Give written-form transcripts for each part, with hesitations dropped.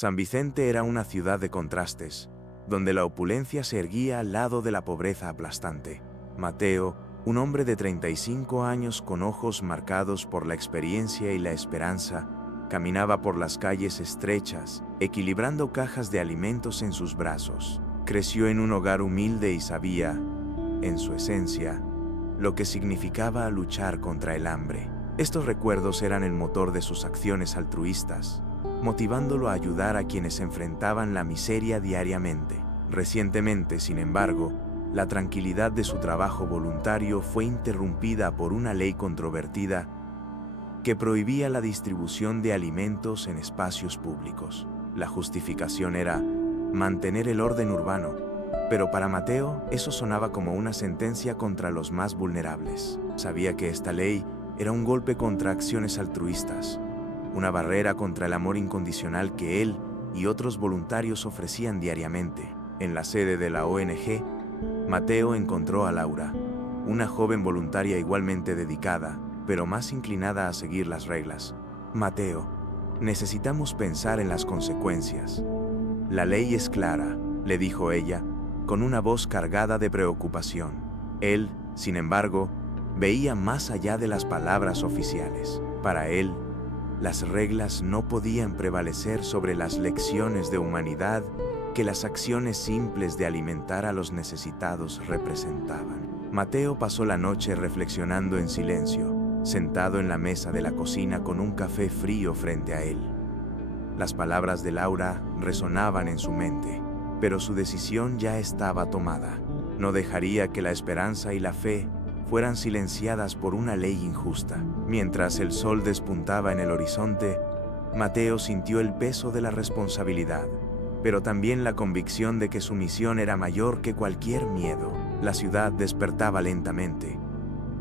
San Vicente era una ciudad de contrastes, donde la opulencia se erguía al lado de la pobreza aplastante. Mateo, un hombre de 35 años con ojos marcados por la experiencia y la esperanza, caminaba por las calles estrechas, equilibrando cajas de alimentos en sus brazos. Creció en un hogar humilde y sabía, en su esencia, lo que significaba luchar contra el hambre. Estos recuerdos eran el motor de sus acciones altruistas, motivándolo a ayudar a quienes enfrentaban la miseria diariamente. Recientemente, sin embargo, la tranquilidad de su trabajo voluntario fue interrumpida por una ley controvertida que prohibía la distribución de alimentos en espacios públicos. La justificación era mantener el orden urbano, pero para Mateo eso sonaba como una sentencia contra los más vulnerables. Sabía que esta ley era un golpe contra acciones altruistas, una barrera contra el amor incondicional que él y otros voluntarios ofrecían diariamente. En la sede de la ONG, Mateo encontró a Laura, una joven voluntaria igualmente dedicada, pero más inclinada a seguir las reglas. Mateo, necesitamos pensar en las consecuencias. La ley es clara, le dijo ella, con una voz cargada de preocupación. Él, sin embargo, veía más allá de las palabras oficiales. Para él, las reglas no podían prevalecer sobre las lecciones de humanidad que las acciones simples de alimentar a los necesitados representaban. Mateo pasó la noche reflexionando en silencio, sentado en la mesa de la cocina con un café frío frente a él. Las palabras de Laura resonaban en su mente, pero su decisión ya estaba tomada. No dejaría que la esperanza y la fe fueran silenciadas por una ley injusta. Mientras el sol despuntaba en el horizonte, Mateo sintió el peso de la responsabilidad, pero también la convicción de que su misión era mayor que cualquier miedo. La ciudad despertaba lentamente,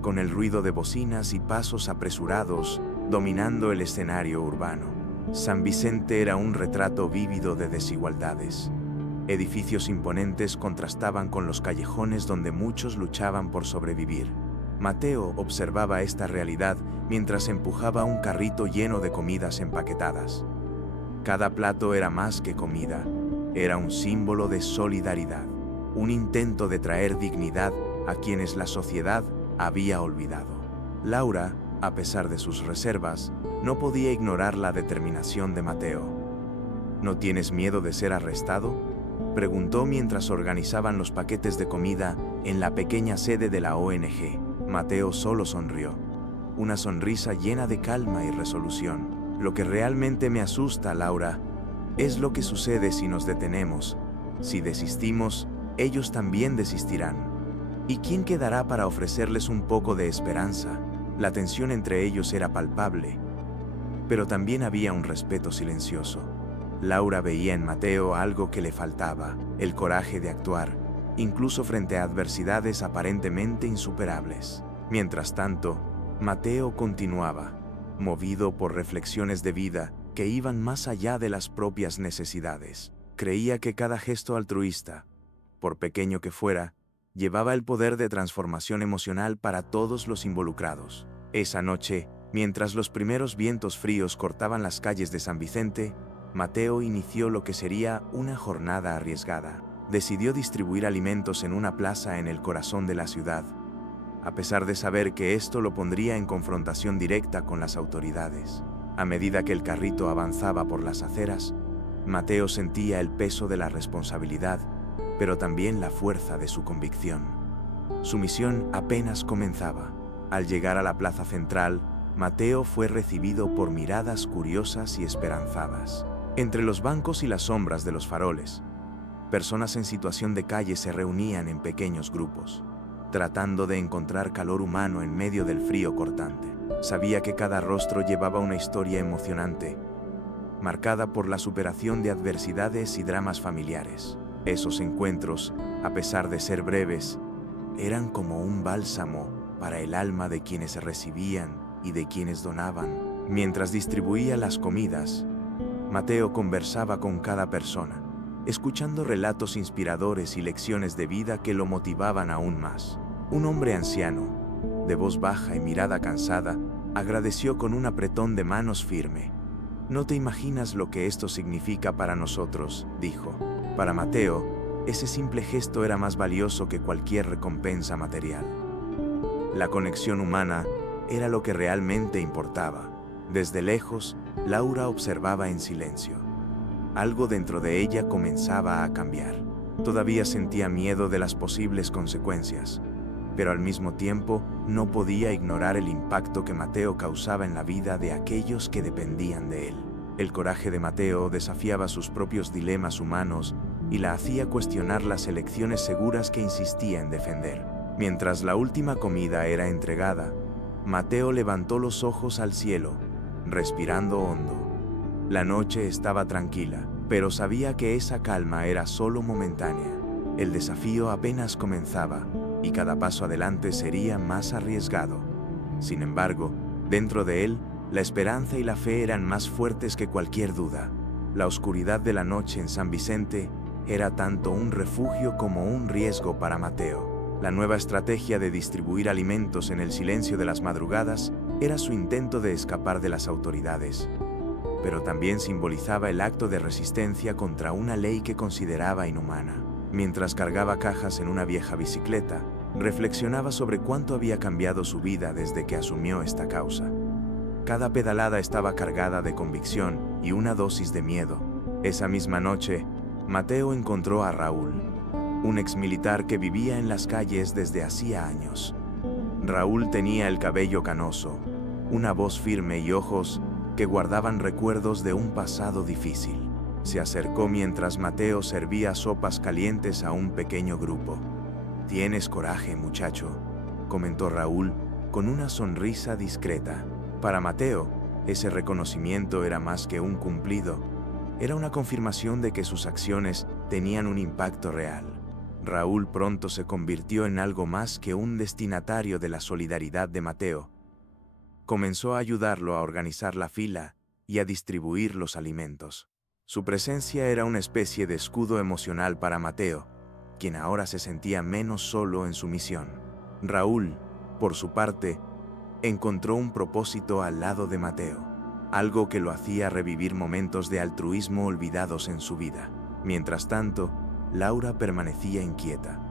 con el ruido de bocinas y pasos apresurados dominando el escenario urbano. San Vicente era un retrato vívido de desigualdades. Edificios imponentes contrastaban con los callejones donde muchos luchaban por sobrevivir. Mateo observaba esta realidad mientras empujaba un carrito lleno de comidas empaquetadas. Cada plato era más que comida, era un símbolo de solidaridad, un intento de traer dignidad a quienes la sociedad había olvidado. Laura, a pesar de sus reservas, no podía ignorar la determinación de Mateo. ¿No tienes miedo de ser arrestado?, preguntó mientras organizaban los paquetes de comida en la pequeña sede de la ONG. Mateo solo sonrió, una sonrisa llena de calma y resolución. Lo que realmente me asusta, Laura, es lo que sucede si nos detenemos. Si desistimos, ellos también desistirán. ¿Y quién quedará para ofrecerles un poco de esperanza? La tensión entre ellos era palpable, pero también había un respeto silencioso. Laura veía en Mateo algo que le faltaba, el coraje de actuar, incluso frente a adversidades aparentemente insuperables. Mientras tanto, Mateo continuaba, movido por reflexiones de vida que iban más allá de las propias necesidades. Creía que cada gesto altruista, por pequeño que fuera, llevaba el poder de transformación emocional para todos los involucrados. Esa noche, mientras los primeros vientos fríos cortaban las calles de San Vicente, Mateo inició lo que sería una jornada arriesgada. Decidió distribuir alimentos en una plaza en el corazón de la ciudad, a pesar de saber que esto lo pondría en confrontación directa con las autoridades. A medida que el carrito avanzaba por las aceras, Mateo sentía el peso de la responsabilidad, pero también la fuerza de su convicción. Su misión apenas comenzaba. Al llegar a la plaza central, Mateo fue recibido por miradas curiosas y esperanzadas. Entre los bancos y las sombras de los faroles, personas en situación de calle se reunían en pequeños grupos, tratando de encontrar calor humano en medio del frío cortante. Sabía que cada rostro llevaba una historia emocionante, marcada por la superación de adversidades y dramas familiares. Esos encuentros, a pesar de ser breves, eran como un bálsamo para el alma de quienes recibían y de quienes donaban. Mientras distribuía las comidas, Mateo conversaba con cada persona, escuchando relatos inspiradores y lecciones de vida que lo motivaban aún más. Un hombre anciano, de voz baja y mirada cansada, agradeció con un apretón de manos firme. No te imaginas lo que esto significa para nosotros, dijo. Para Mateo, ese simple gesto era más valioso que cualquier recompensa material. La conexión humana era lo que realmente importaba. Desde lejos, Laura observaba en silencio. Algo dentro de ella comenzaba a cambiar. Todavía sentía miedo de las posibles consecuencias, pero al mismo tiempo no podía ignorar el impacto que Mateo causaba en la vida de aquellos que dependían de él. El coraje de Mateo desafiaba sus propios dilemas humanos y la hacía cuestionar las elecciones seguras que insistía en defender. Mientras la última comida era entregada, Mateo levantó los ojos al cielo, respirando hondo. La noche estaba tranquila, pero sabía que esa calma era solo momentánea. El desafío apenas comenzaba, y cada paso adelante sería más arriesgado. Sin embargo, dentro de él, la esperanza y la fe eran más fuertes que cualquier duda. La oscuridad de la noche en San Vicente era tanto un refugio como un riesgo para Mateo. La nueva estrategia de distribuir alimentos en el silencio de las madrugadas era su intento de escapar de las autoridades, pero también simbolizaba el acto de resistencia contra una ley que consideraba inhumana. Mientras cargaba cajas en una vieja bicicleta, reflexionaba sobre cuánto había cambiado su vida desde que asumió esta causa. Cada pedalada estaba cargada de convicción y una dosis de miedo. Esa misma noche, Mateo encontró a Raúl, un exmilitar que vivía en las calles desde hacía años. Raúl tenía el cabello canoso, una voz firme y ojos que guardaban recuerdos de un pasado difícil. Se acercó mientras Mateo servía sopas calientes a un pequeño grupo. «Tienes coraje, muchacho», comentó Raúl con una sonrisa discreta. Para Mateo, ese reconocimiento era más que un cumplido. Era una confirmación de que sus acciones tenían un impacto real. Raúl pronto se convirtió en algo más que un destinatario de la solidaridad de Mateo. Comenzó a ayudarlo a organizar la fila y a distribuir los alimentos. Su presencia era una especie de escudo emocional para Mateo, quien ahora se sentía menos solo en su misión. Raúl, por su parte, encontró un propósito al lado de Mateo, algo que lo hacía revivir momentos de altruismo olvidados en su vida. Mientras tanto, Laura permanecía inquieta.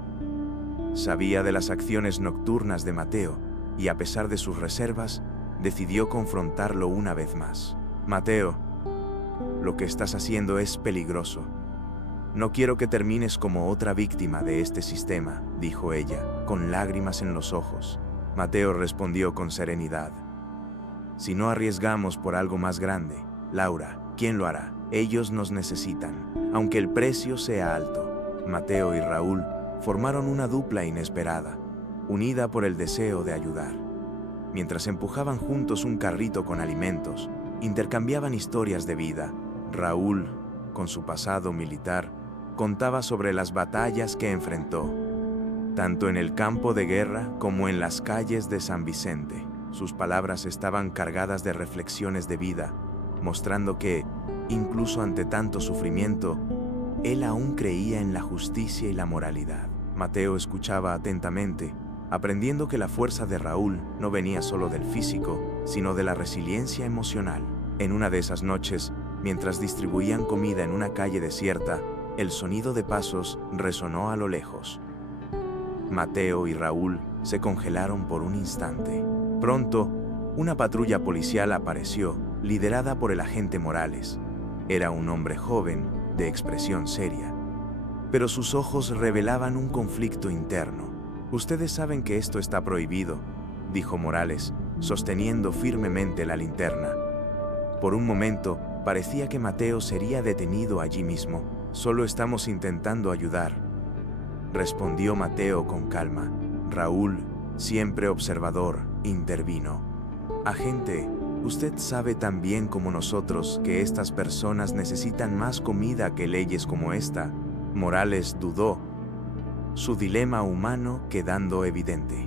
Sabía de las acciones nocturnas de Mateo y, a pesar de sus reservas, decidió confrontarlo una vez más. «Mateo, lo que estás haciendo es peligroso. No quiero que termines como otra víctima de este sistema», dijo ella, con lágrimas en los ojos. Mateo respondió con serenidad. «Si no arriesgamos por algo más grande, Laura, ¿quién lo hará? Ellos nos necesitan, aunque el precio sea alto». Mateo y Raúl formaron una dupla inesperada, unida por el deseo de ayudar. Mientras empujaban juntos un carrito con alimentos, intercambiaban historias de vida. Raúl, con su pasado militar, contaba sobre las batallas que enfrentó, tanto en el campo de guerra como en las calles de San Vicente. Sus palabras estaban cargadas de reflexiones de vida, mostrando que, incluso ante tanto sufrimiento, él aún creía en la justicia y la moralidad. Mateo escuchaba atentamente, aprendiendo que la fuerza de Raúl no venía solo del físico, sino de la resiliencia emocional. En una de esas noches, mientras distribuían comida en una calle desierta, el sonido de pasos resonó a lo lejos. Mateo y Raúl se congelaron por un instante. Pronto, una patrulla policial apareció, liderada por el agente Morales. Era un hombre joven, de expresión seria, pero sus ojos revelaban un conflicto interno. «Ustedes saben que esto está prohibido», dijo Morales, sosteniendo firmemente la linterna. Por un momento, parecía que Mateo sería detenido allí mismo. «Solo estamos intentando ayudar», respondió Mateo con calma. Raúl, siempre observador, intervino. «Agente, usted sabe tan bien como nosotros que estas personas necesitan más comida que leyes como esta». Morales dudó, su dilema humano quedando evidente.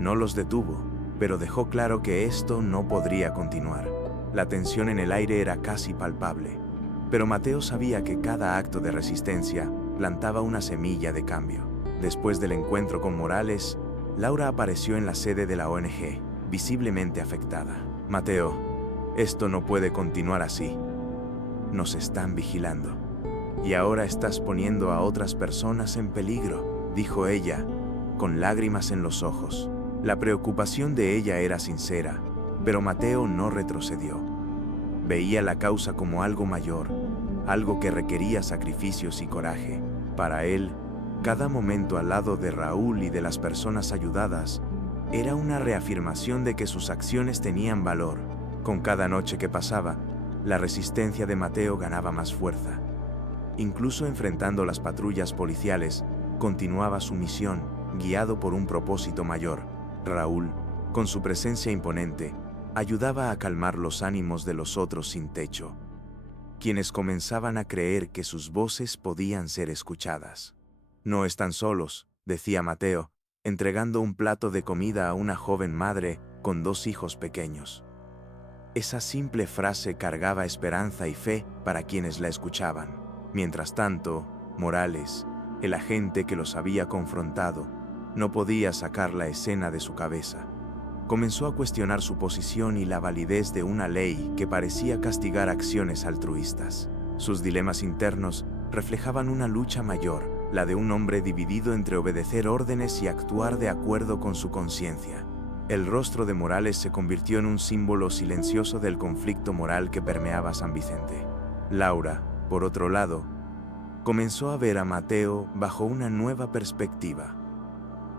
No los detuvo, pero dejó claro que esto no podría continuar. La tensión en el aire era casi palpable, pero Mateo sabía que cada acto de resistencia plantaba una semilla de cambio. Después del encuentro con Morales, Laura apareció en la sede de la ONG, visiblemente afectada. «Mateo, Esto no puede continuar así. Nos están vigilando. Y ahora estás poniendo a otras personas en peligro, dijo ella, con lágrimas en los ojos. La preocupación de ella era sincera, pero Mateo no retrocedió. Veía la causa como algo mayor, algo que requería sacrificios y coraje. Para él, cada momento al lado de Raúl y de las personas ayudadas era una reafirmación de que sus acciones tenían valor. Con cada noche que pasaba, la resistencia de Mateo ganaba más fuerza. Incluso enfrentando las patrullas policiales, continuaba su misión, guiado por un propósito mayor. Raúl, con su presencia imponente, ayudaba a calmar los ánimos de los otros sin techo, quienes comenzaban a creer que sus voces podían ser escuchadas. No están solos, decía Mateo, entregando un plato de comida a una joven madre con 2 hijos pequeños. Esa simple frase cargaba esperanza y fe para quienes la escuchaban. Mientras tanto, Morales, el agente que los había confrontado, no podía sacar la escena de su cabeza. Comenzó a cuestionar su posición y la validez de una ley que parecía castigar acciones altruistas. Sus dilemas internos reflejaban una lucha mayor, la de un hombre dividido entre obedecer órdenes y actuar de acuerdo con su conciencia. El rostro de Morales se convirtió en un símbolo silencioso del conflicto moral que permeaba San Vicente. Laura, por otro lado, comenzó a ver a Mateo bajo una nueva perspectiva.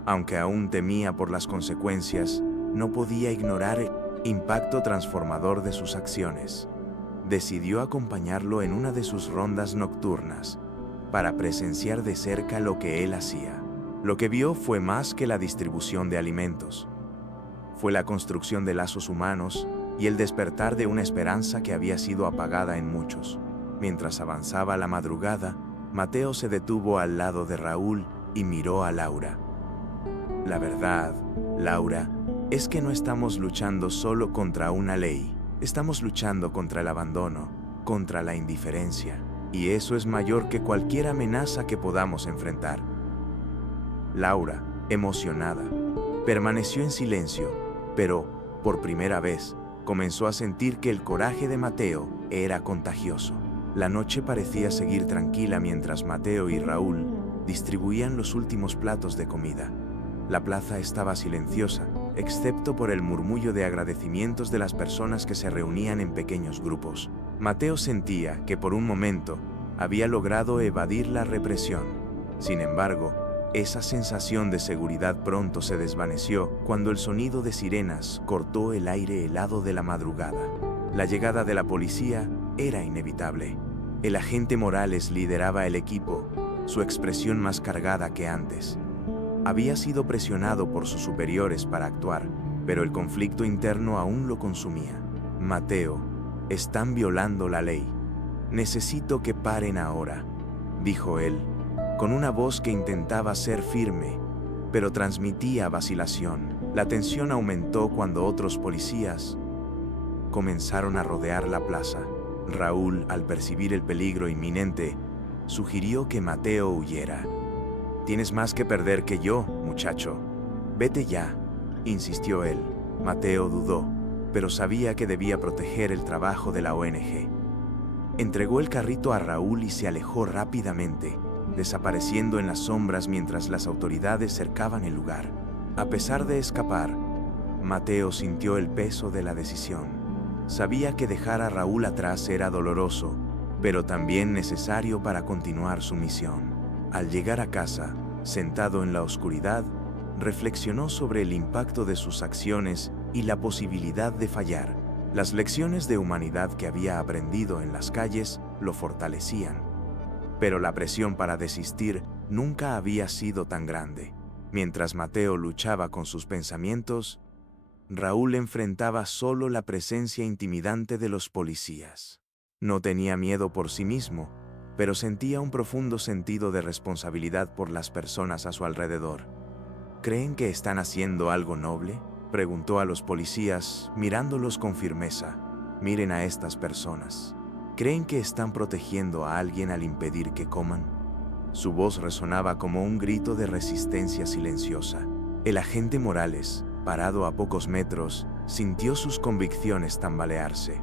Aunque aún temía por las consecuencias, no podía ignorar el impacto transformador de sus acciones. Decidió acompañarlo en una de sus rondas nocturnas, para presenciar de cerca lo que él hacía. Lo que vio fue más que la distribución de alimentos. Fue la construcción de lazos humanos y el despertar de una esperanza que había sido apagada en muchos. Mientras avanzaba la madrugada, Mateo se detuvo al lado de Raúl y miró a Laura. La verdad, Laura, es que no estamos luchando solo contra una ley. Estamos luchando contra el abandono, contra la indiferencia, y eso es mayor que cualquier amenaza que podamos enfrentar. Laura, emocionada, permaneció en silencio, pero, por primera vez, comenzó a sentir que el coraje de Mateo era contagioso. La noche parecía seguir tranquila mientras Mateo y Raúl distribuían los últimos platos de comida. La plaza estaba silenciosa, excepto por el murmullo de agradecimientos de las personas que se reunían en pequeños grupos. Mateo sentía que por un momento había logrado evadir la represión. Sin embargo, esa sensación de seguridad pronto se desvaneció cuando el sonido de sirenas cortó el aire helado de la madrugada. La llegada de la policía era inevitable. El agente Morales lideraba el equipo, su expresión más cargada que antes. Había sido presionado por sus superiores para actuar, pero el conflicto interno aún lo consumía. Mateo, están violando la ley. Necesito que paren ahora, dijo él, con una voz que intentaba ser firme, pero transmitía vacilación. La tensión aumentó cuando otros policías comenzaron a rodear la plaza. Raúl, al percibir el peligro inminente, sugirió que Mateo huyera. «Tienes más que perder que yo, muchacho. Vete ya», insistió él. Mateo dudó, pero sabía que debía proteger el trabajo de la ONG. Entregó el carrito a Raúl y se alejó rápidamente, desapareciendo en las sombras mientras las autoridades cercaban el lugar. A pesar de escapar, Mateo sintió el peso de la decisión. Sabía que dejar a Raúl atrás era doloroso, pero también necesario para continuar su misión. Al llegar a casa, sentado en la oscuridad, reflexionó sobre el impacto de sus acciones y la posibilidad de fallar. Las lecciones de humanidad que había aprendido en las calles lo fortalecían, pero la presión para desistir nunca había sido tan grande. Mientras Mateo luchaba con sus pensamientos, Raúl enfrentaba solo la presencia intimidante de los policías. No tenía miedo por sí mismo, pero sentía un profundo sentido de responsabilidad por las personas a su alrededor. ¿Creen que están haciendo algo noble?, preguntó a los policías, mirándolos con firmeza. Miren a estas personas. ¿Creen que están protegiendo a alguien al impedir que coman? Su voz resonaba como un grito de resistencia silenciosa. El agente Morales, parado a pocos metros, sintió sus convicciones tambalearse.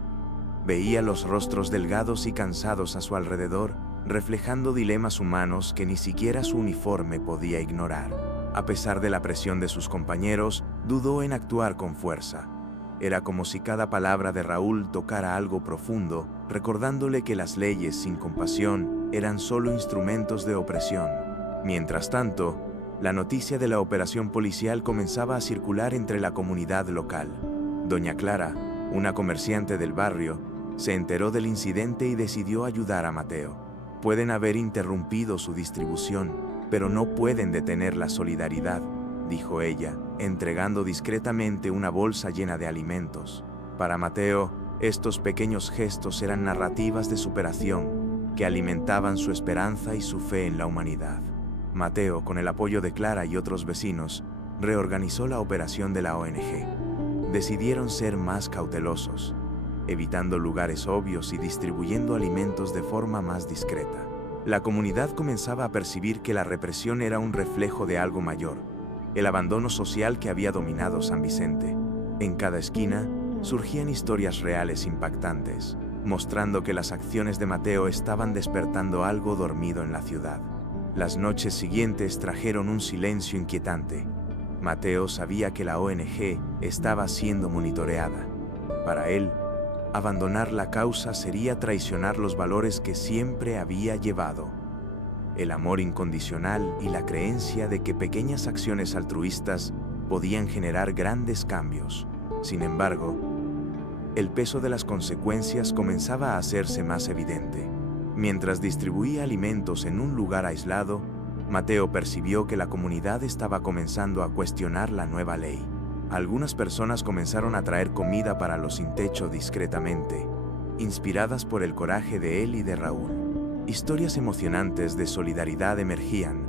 Veía los rostros delgados y cansados a su alrededor, reflejando dilemas humanos que ni siquiera su uniforme podía ignorar. A pesar de la presión de sus compañeros, dudó en actuar con fuerza. Era como si cada palabra de Raúl tocara algo profundo, recordándole que las leyes sin compasión eran solo instrumentos de opresión. Mientras tanto, la noticia de la operación policial comenzaba a circular entre la comunidad local. Doña Clara, una comerciante del barrio, se enteró del incidente y decidió ayudar a Mateo. Pueden haber interrumpido su distribución, pero no pueden detener la solidaridad, dijo ella, entregando discretamente una bolsa llena de alimentos. Para Mateo, estos pequeños gestos eran narrativas de superación que alimentaban su esperanza y su fe en la humanidad. Mateo, con el apoyo de Clara y otros vecinos, reorganizó la operación de la ONG. Decidieron ser más cautelosos, evitando lugares obvios y distribuyendo alimentos de forma más discreta. La comunidad comenzaba a percibir que la represión era un reflejo de algo mayor, el abandono social que había dominado San Vicente. En cada esquina surgían historias reales impactantes, mostrando que las acciones de Mateo estaban despertando algo dormido en la ciudad. Las noches siguientes trajeron un silencio inquietante. Mateo sabía que la ONG estaba siendo monitoreada. Para él, abandonar la causa sería traicionar los valores que siempre había llevado: el amor incondicional y la creencia de que pequeñas acciones altruistas podían generar grandes cambios. Sin embargo, el peso de las consecuencias comenzaba a hacerse más evidente. Mientras distribuía alimentos en un lugar aislado, Mateo percibió que la comunidad estaba comenzando a cuestionar la nueva ley. Algunas personas comenzaron a traer comida para los sin techo discretamente, inspiradas por el coraje de él y de Raúl. Historias emocionantes de solidaridad emergían,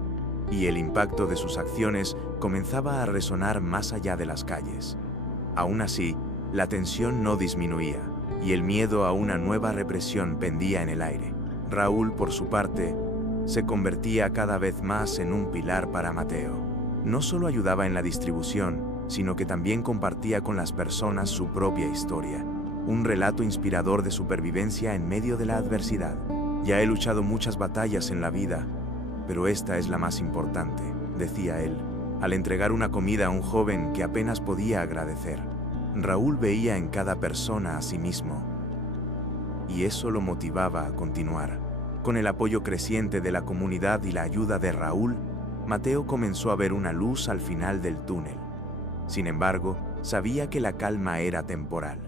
y el impacto de sus acciones comenzaba a resonar más allá de las calles. Aún así, la tensión no disminuía, y el miedo a una nueva represión pendía en el aire. Raúl, por su parte, se convertía cada vez más en un pilar para Mateo. No solo ayudaba en la distribución, sino que también compartía con las personas su propia historia, un relato inspirador de supervivencia en medio de la adversidad. Ya he luchado muchas batallas en la vida, pero esta es la más importante, decía él, al entregar una comida a un joven que apenas podía agradecer. Raúl veía en cada persona a sí mismo, y eso lo motivaba a continuar. Con el apoyo creciente de la comunidad y la ayuda de Raúl, Mateo comenzó a ver una luz al final del túnel. Sin embargo, sabía que la calma era temporal.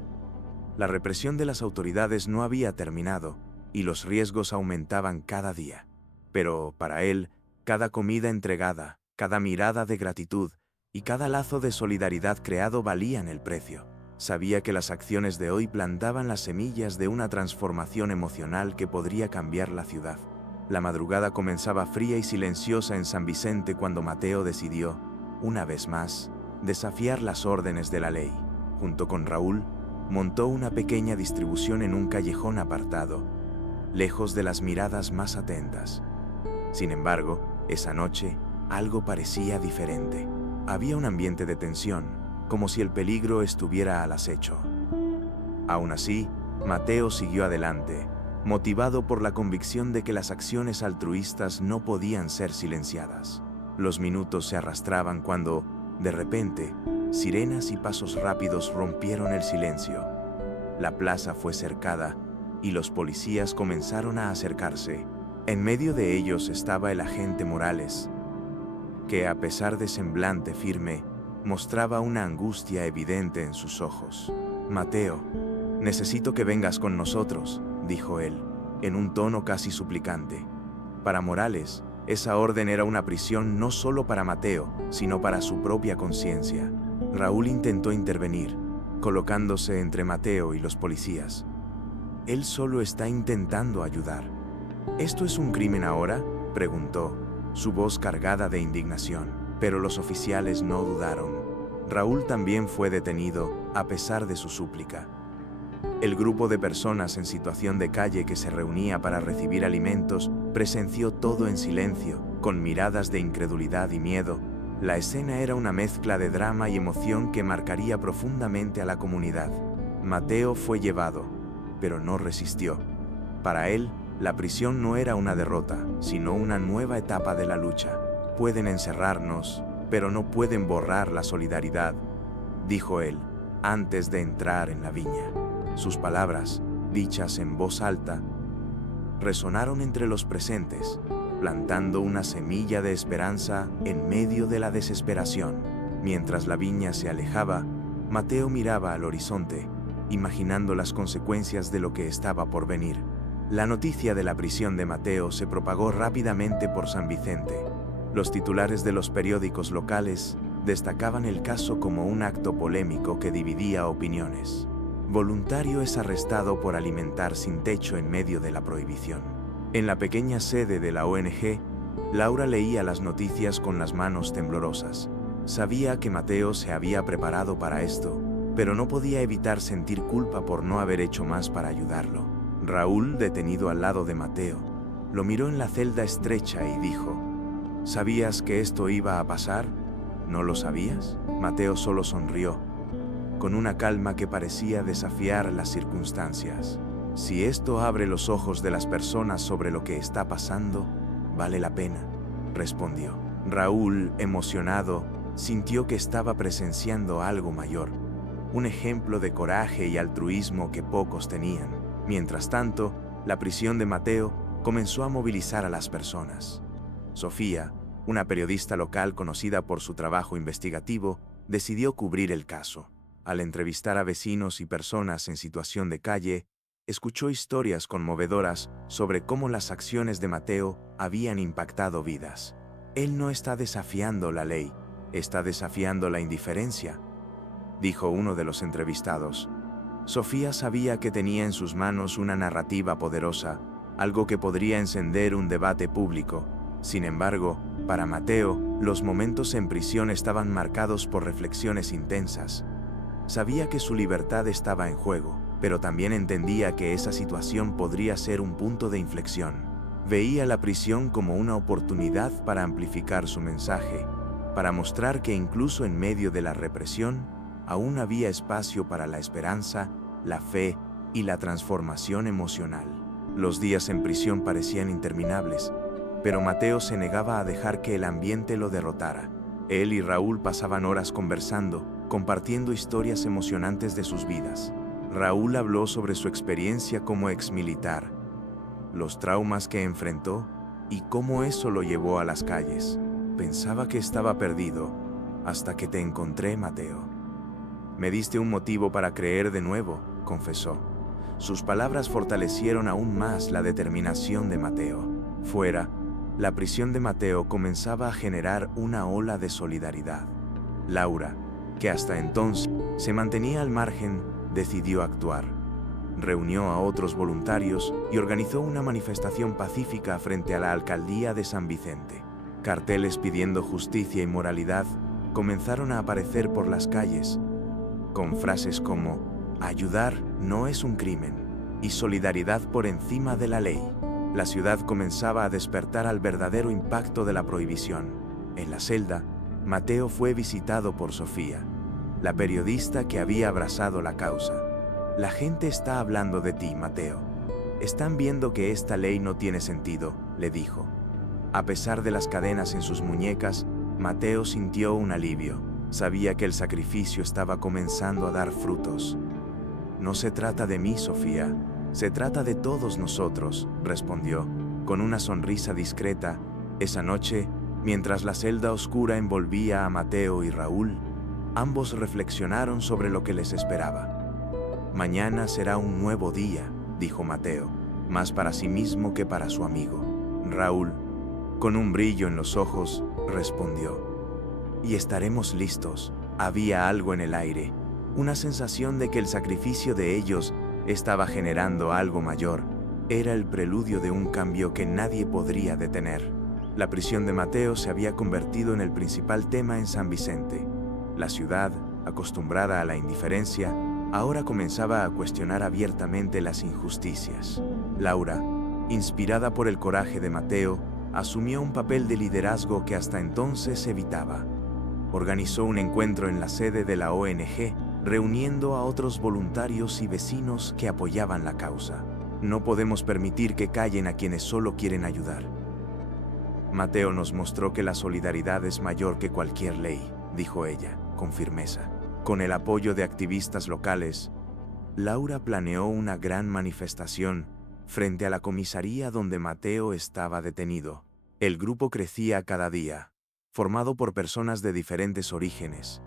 La represión de las autoridades no había terminado, y los riesgos aumentaban cada día. Pero, para él, cada comida entregada, cada mirada de gratitud y cada lazo de solidaridad creado valían el precio. Sabía que las acciones de hoy plantaban las semillas de una transformación emocional que podría cambiar la ciudad. La madrugada comenzaba fría y silenciosa en San Vicente cuando Mateo decidió, una vez más, desafiar las órdenes de la ley. Junto con Raúl, montó una pequeña distribución en un callejón apartado, lejos de las miradas más atentas. Sin embargo, esa noche, algo parecía diferente. Había un ambiente de tensión, como si el peligro estuviera al acecho. Aún así, Mateo siguió adelante, motivado por la convicción de que las acciones altruistas no podían ser silenciadas. Los minutos se arrastraban cuando, de repente, sirenas y pasos rápidos rompieron el silencio. La plaza fue cercada y los policías comenzaron a acercarse. En medio de ellos estaba el agente Morales, que, a pesar de semblante firme, mostraba una angustia evidente en sus ojos. «Mateo, necesito que vengas con nosotros», dijo él, en un tono casi suplicante. Para Morales, esa orden era una prisión no solo para Mateo, sino para su propia conciencia. Raúl intentó intervenir, colocándose entre Mateo y los policías. «Él solo está intentando ayudar». «¿Esto es un crimen ahora?», preguntó, su voz cargada de indignación. Pero los oficiales no dudaron. Raúl también fue detenido, a pesar de su súplica. El grupo de personas en situación de calle que se reunía para recibir alimentos presenció todo en silencio, con miradas de incredulidad y miedo, La escena era una mezcla de drama y emoción que marcaría profundamente a la comunidad. Mateo fue llevado, pero no resistió. Para él, la prisión no era una derrota, sino una nueva etapa de la lucha. Pueden encerrarnos, pero no pueden borrar la solidaridad, dijo él, antes de entrar en la viña. Sus palabras, dichas en voz alta, resonaron entre los presentes, plantando una semilla de esperanza en medio de la desesperación. Mientras la viña se alejaba, Mateo miraba al horizonte, imaginando las consecuencias de lo que estaba por venir. La noticia de la prisión de Mateo se propagó rápidamente por San Vicente. Los titulares de los periódicos locales destacaban el caso como un acto polémico que dividía opiniones. Voluntario es arrestado por alimentar sin techo en medio de la prohibición. En la pequeña sede de la ONG, Laura leía las noticias con las manos temblorosas. Sabía que Mateo se había preparado para esto, pero no podía evitar sentir culpa por no haber hecho más para ayudarlo. Raúl, detenido al lado de Mateo, lo miró en la celda estrecha y dijo: ¿Sabías que esto iba a pasar? ¿No lo sabías? Mateo solo sonrió, con una calma que parecía desafiar las circunstancias. Si esto abre los ojos de las personas sobre lo que está pasando, vale la pena, respondió. Raúl, emocionado, sintió que estaba presenciando algo mayor, un ejemplo de coraje y altruismo que pocos tenían. Mientras tanto, la prisión de Mateo comenzó a movilizar a las personas. Sofía, una periodista local conocida por su trabajo investigativo, decidió cubrir el caso. Al entrevistar a vecinos y personas en situación de calle, escuchó historias conmovedoras sobre cómo las acciones de Mateo habían impactado vidas. Él no está desafiando la ley, está desafiando la indiferencia, dijo uno de los entrevistados. Sofía sabía que tenía en sus manos una narrativa poderosa, algo que podría encender un debate público. Sin embargo, para Mateo, los momentos en prisión estaban marcados por reflexiones intensas. Sabía que su libertad estaba en juego, pero también entendía que esa situación podría ser un punto de inflexión. Veía la prisión como una oportunidad para amplificar su mensaje, para mostrar que incluso en medio de la represión, aún había espacio para la esperanza, la fe y la transformación emocional. Los días en prisión parecían interminables, pero Mateo se negaba a dejar que el ambiente lo derrotara. Él y Raúl pasaban horas conversando, compartiendo historias emocionantes de sus vidas. Raúl habló sobre su experiencia como exmilitar, los traumas que enfrentó y cómo eso lo llevó a las calles. Pensaba que estaba perdido, hasta que te encontré, Mateo. Me diste un motivo para creer de nuevo, confesó. Sus palabras fortalecieron aún más la determinación de Mateo. Fuera, la prisión de Mateo comenzaba a generar una ola de solidaridad. Laura, que hasta entonces se mantenía al margen, decidió actuar. Reunió a otros voluntarios y organizó una manifestación pacífica frente a la alcaldía de San Vicente. Carteles pidiendo justicia y moralidad comenzaron a aparecer por las calles, con frases como «Ayudar no es un crimen» y «Solidaridad por encima de la ley». La ciudad comenzaba a despertar al verdadero impacto de la prohibición. En la celda, Mateo fue visitado por Sofía, la periodista que había abrazado la causa. La gente está hablando de ti, Mateo. Están viendo que esta ley no tiene sentido, le dijo. A pesar de las cadenas en sus muñecas, Mateo sintió un alivio. Sabía que el sacrificio estaba comenzando a dar frutos. No se trata de mí, Sofía. Se trata de todos nosotros, respondió, con una sonrisa discreta. Esa noche, mientras la celda oscura envolvía a Mateo y Raúl, ambos reflexionaron sobre lo que les esperaba. Mañana será un nuevo día, dijo Mateo, más para sí mismo que para su amigo. Raúl, con un brillo en los ojos, respondió. Y estaremos listos. Había algo en el aire, una sensación de que el sacrificio de ellos estaba generando algo mayor. Era el preludio de un cambio que nadie podría detener. La prisión de Mateo se había convertido en el principal tema en San Vicente. La ciudad, acostumbrada a la indiferencia, ahora comenzaba a cuestionar abiertamente las injusticias. Laura, inspirada por el coraje de Mateo, asumió un papel de liderazgo que hasta entonces evitaba. organizó un encuentro en la sede de la ONG, reuniendo a otros voluntarios y vecinos que apoyaban la causa. No podemos permitir que callen a quienes solo quieren ayudar. Mateo nos mostró que la solidaridad es mayor que cualquier ley, dijo ella, con firmeza. Con el apoyo de activistas locales, Laura planeó una gran manifestación frente a la comisaría donde Mateo estaba detenido. El grupo crecía cada día, formado por personas de diferentes orígenes: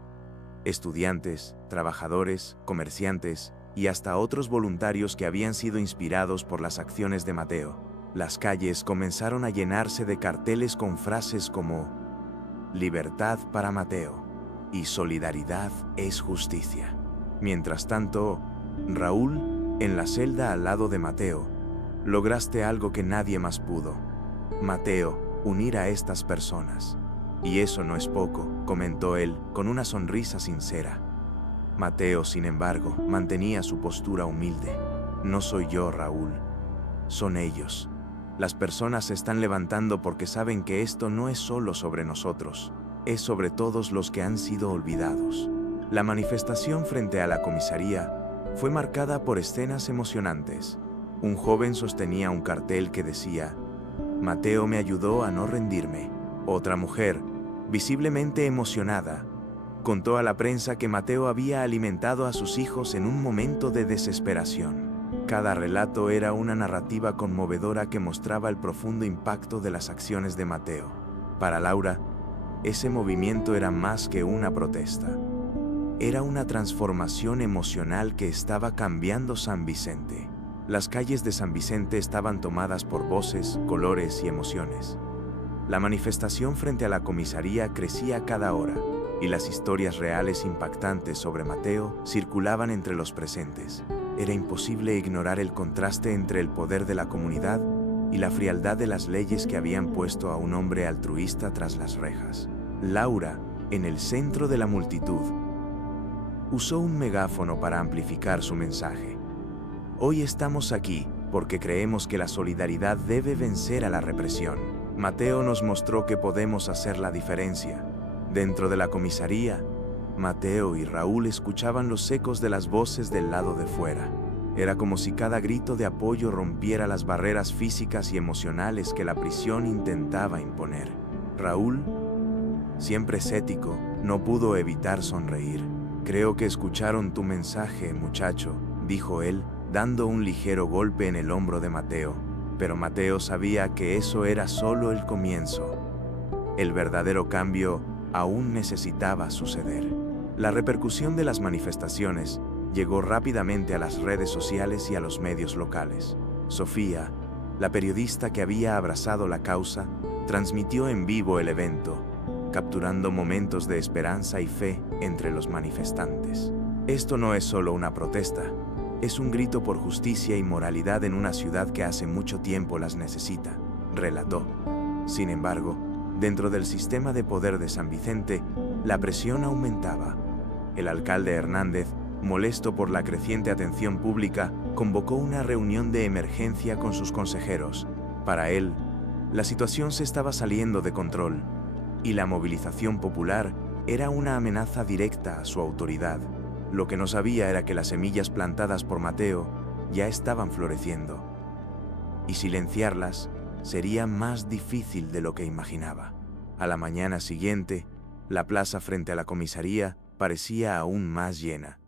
estudiantes, trabajadores, comerciantes y hasta otros voluntarios que habían sido inspirados por las acciones de Mateo. Las calles comenzaron a llenarse de carteles con frases como «Libertad para Mateo» y «Solidaridad es justicia». Mientras tanto, Raúl, en la celda al lado de Mateo, lograste algo que nadie más pudo. Mateo, unir a estas personas. Y eso no es poco, comentó él, con una sonrisa sincera. Mateo, sin embargo, mantenía su postura humilde. No soy yo, Raúl. Son ellos. Las personas se están levantando porque saben que esto no es solo sobre nosotros, es sobre todos los que han sido olvidados. La manifestación frente a la comisaría fue marcada por escenas emocionantes. Un joven sostenía un cartel que decía: «Mateo me ayudó a no rendirme». Otra mujer, visiblemente emocionada, contó a la prensa que Mateo había alimentado a sus hijos en un momento de desesperación. Cada relato era una narrativa conmovedora que mostraba el profundo impacto de las acciones de Mateo. Para Laura, ese movimiento era más que una protesta. Era una transformación emocional que estaba cambiando San Vicente. Las calles de San Vicente estaban tomadas por voces, colores y emociones. La manifestación frente a la comisaría crecía cada hora, y las historias reales impactantes sobre Mateo circulaban entre los presentes. Era imposible ignorar el contraste entre el poder de la comunidad y la frialdad de las leyes que habían puesto a un hombre altruista tras las rejas. Laura, en el centro de la multitud, usó un megáfono para amplificar su mensaje. Hoy estamos aquí porque creemos que la solidaridad debe vencer a la represión. Mateo nos mostró que podemos hacer la diferencia. Dentro de la comisaría, Mateo y Raúl escuchaban los ecos de las voces del lado de fuera. Era como si cada grito de apoyo rompiera las barreras físicas y emocionales que la prisión intentaba imponer. Raúl, siempre escéptico, no pudo evitar sonreír. «Creo que escucharon tu mensaje, muchacho», dijo él, dando un ligero golpe en el hombro de Mateo. Pero Mateo sabía que eso era solo el comienzo. El verdadero cambio aún necesitaba suceder. La repercusión de las manifestaciones llegó rápidamente a las redes sociales y a los medios locales. Sofía, la periodista que había abrazado la causa, transmitió en vivo el evento, capturando momentos de esperanza y fe entre los manifestantes. Esto no es solo una protesta, es un grito por justicia y moralidad en una ciudad que hace mucho tiempo las necesita, relató. Sin embargo, dentro del sistema de poder de San Vicente, la presión aumentaba. El alcalde Hernández, molesto por la creciente atención pública, convocó una reunión de emergencia con sus consejeros. Para él, la situación se estaba saliendo de control, y la movilización popular era una amenaza directa a su autoridad. Lo que no sabía era que las semillas plantadas por Mateo ya estaban floreciendo, y silenciarlas sería más difícil de lo que imaginaba. A la mañana siguiente, la plaza frente a la comisaría parecía aún más llena.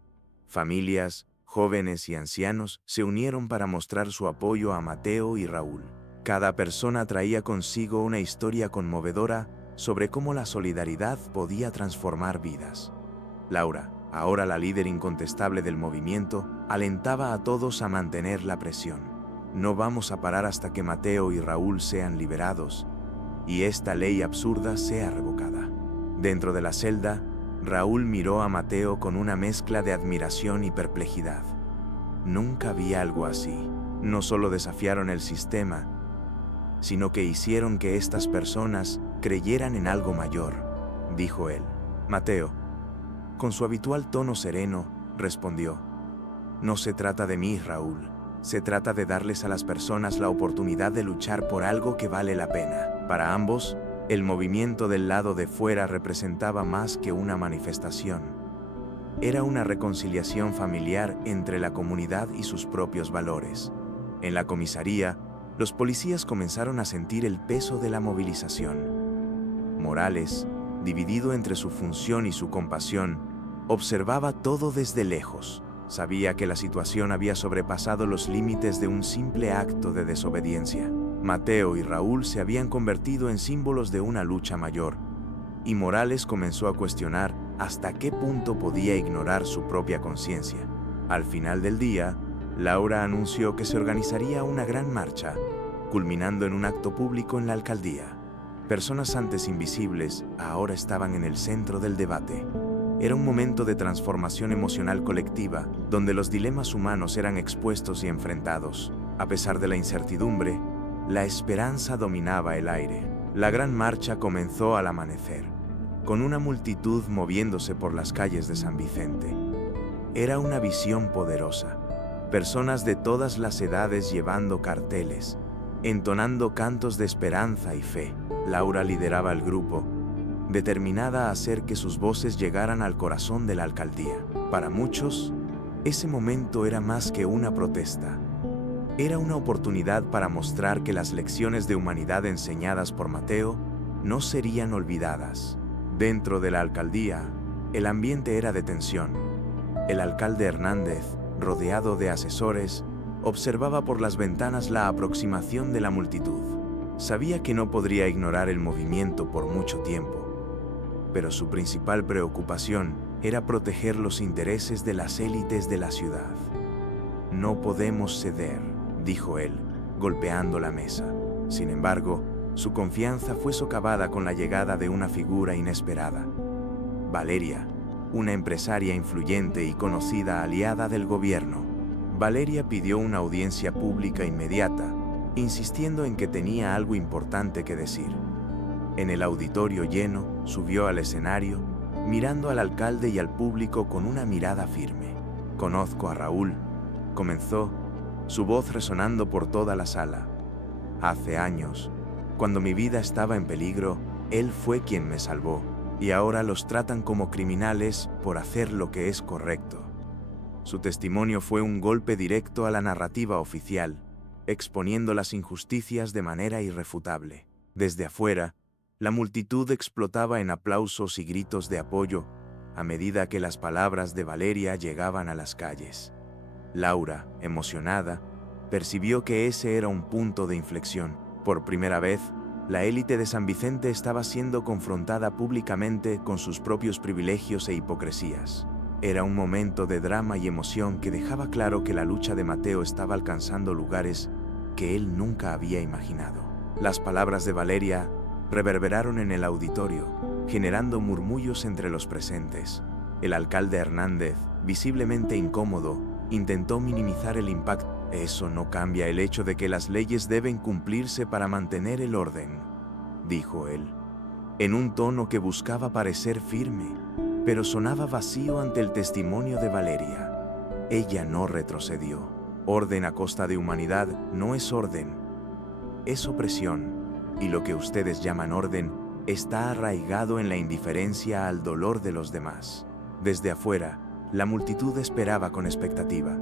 Familias, jóvenes y ancianos se unieron para mostrar su apoyo a Mateo y Raúl. Cada persona traía consigo una historia conmovedora sobre cómo la solidaridad podía transformar vidas. Laura, ahora la líder incontestable del movimiento, alentaba a todos a mantener la presión. No vamos a parar hasta que Mateo y Raúl sean liberados y esta ley absurda sea revocada. Dentro de la celda, Raúl miró a Mateo con una mezcla de admiración y perplejidad. Nunca vi algo así. No solo desafiaron el sistema, sino que hicieron que estas personas creyeran en algo mayor, dijo él. Mateo, con su habitual tono sereno, respondió: «No se trata de mí, Raúl. Se trata de darles a las personas la oportunidad de luchar por algo que vale la pena». Para ambos, El movimiento del lado de fuera representaba más que una manifestación. Era una reconciliación familiar entre la comunidad y sus propios valores. En la comisaría, los policías comenzaron a sentir el peso de la movilización. Morales, dividido entre su función y su compasión, observaba todo desde lejos. Sabía que la situación había sobrepasado los límites de un simple acto de desobediencia. Mateo y Raúl se habían convertido en símbolos de una lucha mayor, y Morales comenzó a cuestionar hasta qué punto podía ignorar su propia conciencia. Al final del día, Laura anunció que se organizaría una gran marcha, culminando en un acto público en la alcaldía. Personas antes invisibles ahora estaban en el centro del debate. Era un momento de transformación emocional colectiva, donde los dilemas humanos eran expuestos y enfrentados. A pesar de la incertidumbre, la esperanza dominaba el aire. La gran marcha comenzó al amanecer, con una multitud moviéndose por las calles de San Vicente. Era una visión poderosa. Personas de todas las edades llevando carteles, entonando cantos de esperanza y fe. Laura lideraba el grupo, determinada a hacer que sus voces llegaran al corazón de la alcaldía. Para muchos, ese momento era más que una protesta. Era una oportunidad para mostrar que las lecciones de humanidad enseñadas por Mateo no serían olvidadas. Dentro de la alcaldía, el ambiente era de tensión. El alcalde Hernández, rodeado de asesores, observaba por las ventanas la aproximación de la multitud. Sabía que no podría ignorar el movimiento por mucho tiempo, pero su principal preocupación era proteger los intereses de las élites de la ciudad. No podemos ceder, dijo él, golpeando la mesa. Sin embargo, su confianza fue socavada con la llegada de una figura inesperada. Valeria, una empresaria influyente y conocida aliada del gobierno. Valeria pidió una audiencia pública inmediata, insistiendo en que tenía algo importante que decir. En el auditorio lleno, subió al escenario, mirando al alcalde y al público con una mirada firme. «Conozco a Raúl», comenzó, su voz resonando por toda la sala. «Hace años, cuando mi vida estaba en peligro, él fue quien me salvó, y ahora los tratan como criminales por hacer lo que es correcto». Su testimonio fue un golpe directo a la narrativa oficial, exponiendo las injusticias de manera irrefutable. Desde afuera, la multitud explotaba en aplausos y gritos de apoyo a medida que las palabras de Valeria llegaban a las calles. Laura, emocionada, percibió que ese era un punto de inflexión. Por primera vez, la élite de San Vicente estaba siendo confrontada públicamente con sus propios privilegios e hipocresías. Era un momento de drama y emoción que dejaba claro que la lucha de Mateo estaba alcanzando lugares que él nunca había imaginado. Las palabras de Valeria reverberaron en el auditorio, generando murmullos entre los presentes. El alcalde Hernández, visiblemente incómodo, intentó minimizar el impacto. «Eso no cambia el hecho de que las leyes deben cumplirse para mantener el orden», dijo él, en un tono que buscaba parecer firme, pero sonaba vacío ante el testimonio de Valeria. Ella no retrocedió. Orden a costa de humanidad no es orden, es opresión, y lo que ustedes llaman orden está arraigado en la indiferencia al dolor de los demás. Desde afuera, la multitud esperaba con expectativa.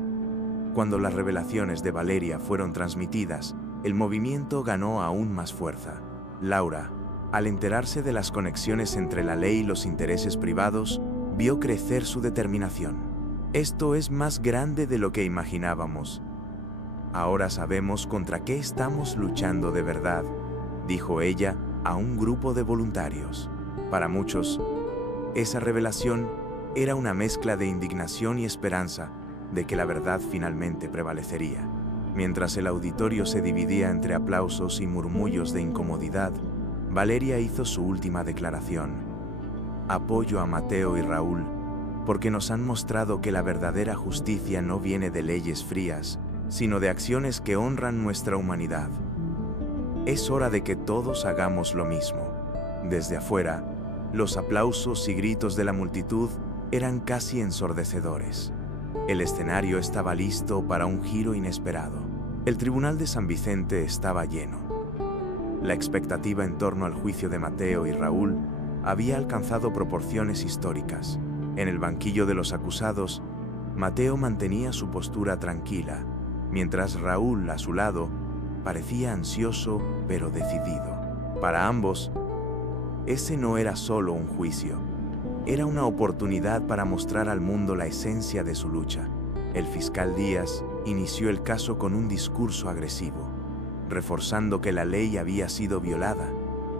Cuando las revelaciones de Valeria fueron transmitidas, el movimiento ganó aún más fuerza. Laura, al enterarse de las conexiones entre la ley y los intereses privados, vio crecer su determinación. «Esto es más grande de lo que imaginábamos. Ahora sabemos contra qué estamos luchando de verdad», dijo ella a un grupo de voluntarios. Para muchos, esa revelación era una mezcla de indignación y esperanza de que la verdad finalmente prevalecería. Mientras el auditorio se dividía entre aplausos y murmullos de incomodidad, Valeria hizo su última declaración. «Apoyo a Mateo y Raúl, porque nos han mostrado que la verdadera justicia no viene de leyes frías, sino de acciones que honran nuestra humanidad. Es hora de que todos hagamos lo mismo». Desde afuera, los aplausos y gritos de la multitud eran casi ensordecedores. El escenario estaba listo para un giro inesperado. El tribunal de San Vicente estaba lleno. La expectativa en torno al juicio de Mateo y Raúl había alcanzado proporciones históricas. En el banquillo de los acusados, Mateo mantenía su postura tranquila, mientras Raúl, a su lado, parecía ansioso pero decidido. Para ambos, ese no era solo un juicio, era una oportunidad para mostrar al mundo la esencia de su lucha. El fiscal Díaz inició el caso con un discurso agresivo, reforzando que la ley había sido violada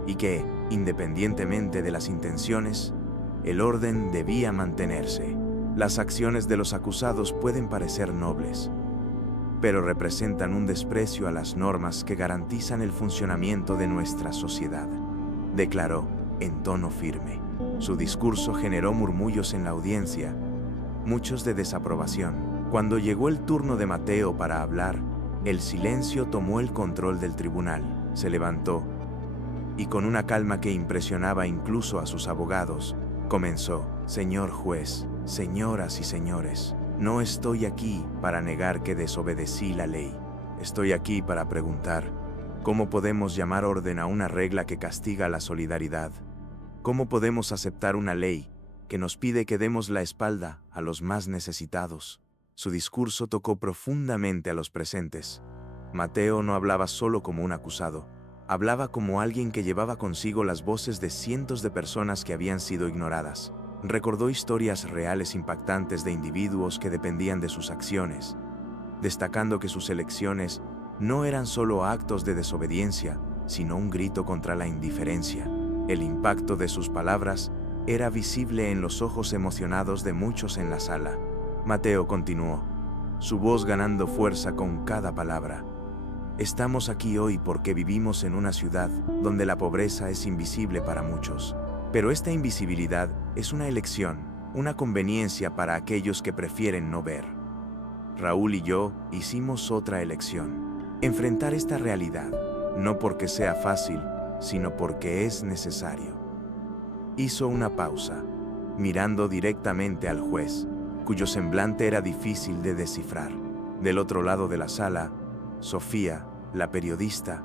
y que, independientemente de las intenciones, el orden debía mantenerse. Las acciones de los acusados pueden parecer nobles, pero representan un desprecio a las normas que garantizan el funcionamiento de nuestra sociedad, declaró en tono firme. Su discurso generó murmullos en la audiencia, muchos de desaprobación. Cuando llegó el turno de Mateo para hablar, el silencio tomó el control del tribunal. Se levantó y, con una calma que impresionaba incluso a sus abogados, comenzó: Señor juez, señoras y señores, no estoy aquí para negar que desobedecí la ley. Estoy aquí para preguntar, ¿cómo podemos llamar orden a una regla que castiga la solidaridad? ¿Cómo podemos aceptar una ley que nos pide que demos la espalda a los más necesitados? Su discurso tocó profundamente a los presentes. Mateo no hablaba solo como un acusado, hablaba como alguien que llevaba consigo las voces de cientos de personas que habían sido ignoradas. Recordó historias reales impactantes de individuos que dependían de sus acciones, destacando que sus elecciones no eran solo actos de desobediencia, sino un grito contra la indiferencia. El impacto de sus palabras era visible en los ojos emocionados de muchos en la sala. Mateo continuó, su voz ganando fuerza con cada palabra. Estamos aquí hoy porque vivimos en una ciudad donde la pobreza es invisible para muchos. Pero esta invisibilidad es una elección, una conveniencia para aquellos que prefieren no ver. Raúl y yo hicimos otra elección: enfrentar esta realidad, no porque sea fácil, sino porque es necesario. Hizo una pausa, mirando directamente al juez, cuyo semblante era difícil de descifrar. Del otro lado de la sala, Sofía, la periodista,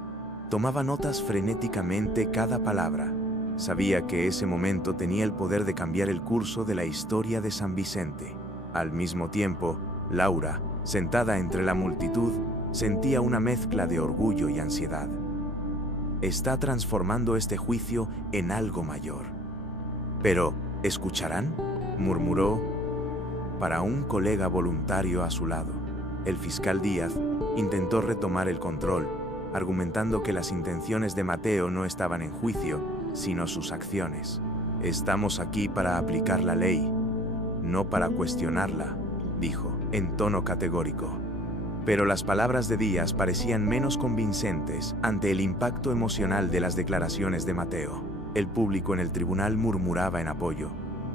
tomaba notas frenéticamente cada palabra. Sabía que ese momento tenía el poder de cambiar el curso de la historia de San Vicente. Al mismo tiempo, Laura, sentada entre la multitud, sentía una mezcla de orgullo y ansiedad. Está transformando este juicio en algo mayor. Pero, ¿escucharán?, murmuró para un colega voluntario a su lado. El fiscal Díaz intentó retomar el control, argumentando que las intenciones de Mateo no estaban en juicio, sino sus acciones. Estamos aquí para aplicar la ley, no para cuestionarla, dijo, en tono categórico. Pero las palabras de Díaz parecían menos convincentes ante el impacto emocional de las declaraciones de Mateo. El público en el tribunal murmuraba en apoyo,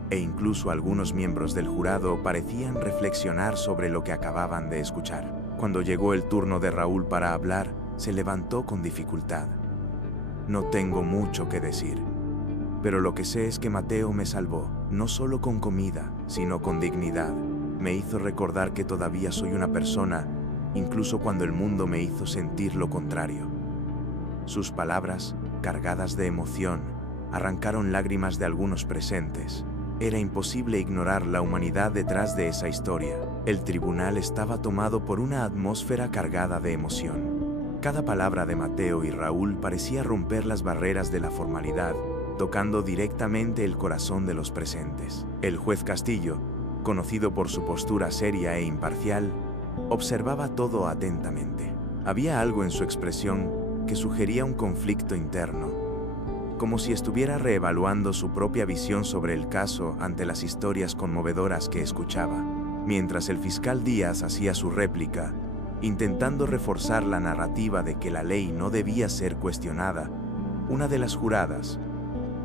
e incluso algunos miembros del jurado parecían reflexionar sobre lo que acababan de escuchar. Cuando llegó el turno de Raúl para hablar, se levantó con dificultad. No tengo mucho que decir, pero lo que sé es que Mateo me salvó, no solo con comida, sino con dignidad. Me hizo recordar que todavía soy una persona, incluso cuando el mundo me hizo sentir lo contrario. Sus palabras, cargadas de emoción, arrancaron lágrimas de algunos presentes. Era imposible ignorar la humanidad detrás de esa historia. El tribunal estaba tomado por una atmósfera cargada de emoción. Cada palabra de Mateo y Raúl parecía romper las barreras de la formalidad, tocando directamente el corazón de los presentes. El juez Castillo, conocido por su postura seria e imparcial, observaba todo atentamente. Había algo en su expresión que sugería un conflicto interno, como si estuviera reevaluando su propia visión sobre el caso ante las historias conmovedoras que escuchaba. Mientras el fiscal Díaz hacía su réplica, intentando reforzar la narrativa de que la ley no debía ser cuestionada, una de las juradas,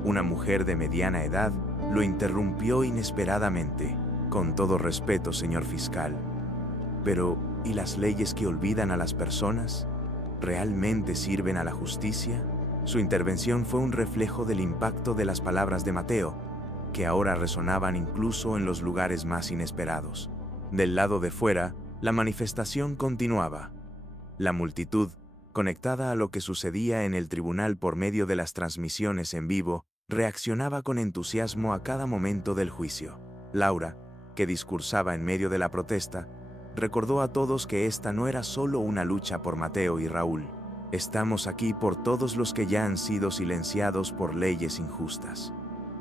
una mujer de mediana edad, lo interrumpió inesperadamente. Con todo respeto, señor fiscal, pero ¿y las leyes que olvidan a las personas? ¿Realmente sirven a la justicia? Su intervención fue un reflejo del impacto de las palabras de Mateo, que ahora resonaban incluso en los lugares más inesperados. Del lado de fuera, la manifestación continuaba. La multitud, conectada a lo que sucedía en el tribunal por medio de las transmisiones en vivo, reaccionaba con entusiasmo a cada momento del juicio. Laura, que discursaba en medio de la protesta, recordó a todos que esta no era solo una lucha por Mateo y Raúl. Estamos aquí por todos los que ya han sido silenciados por leyes injustas,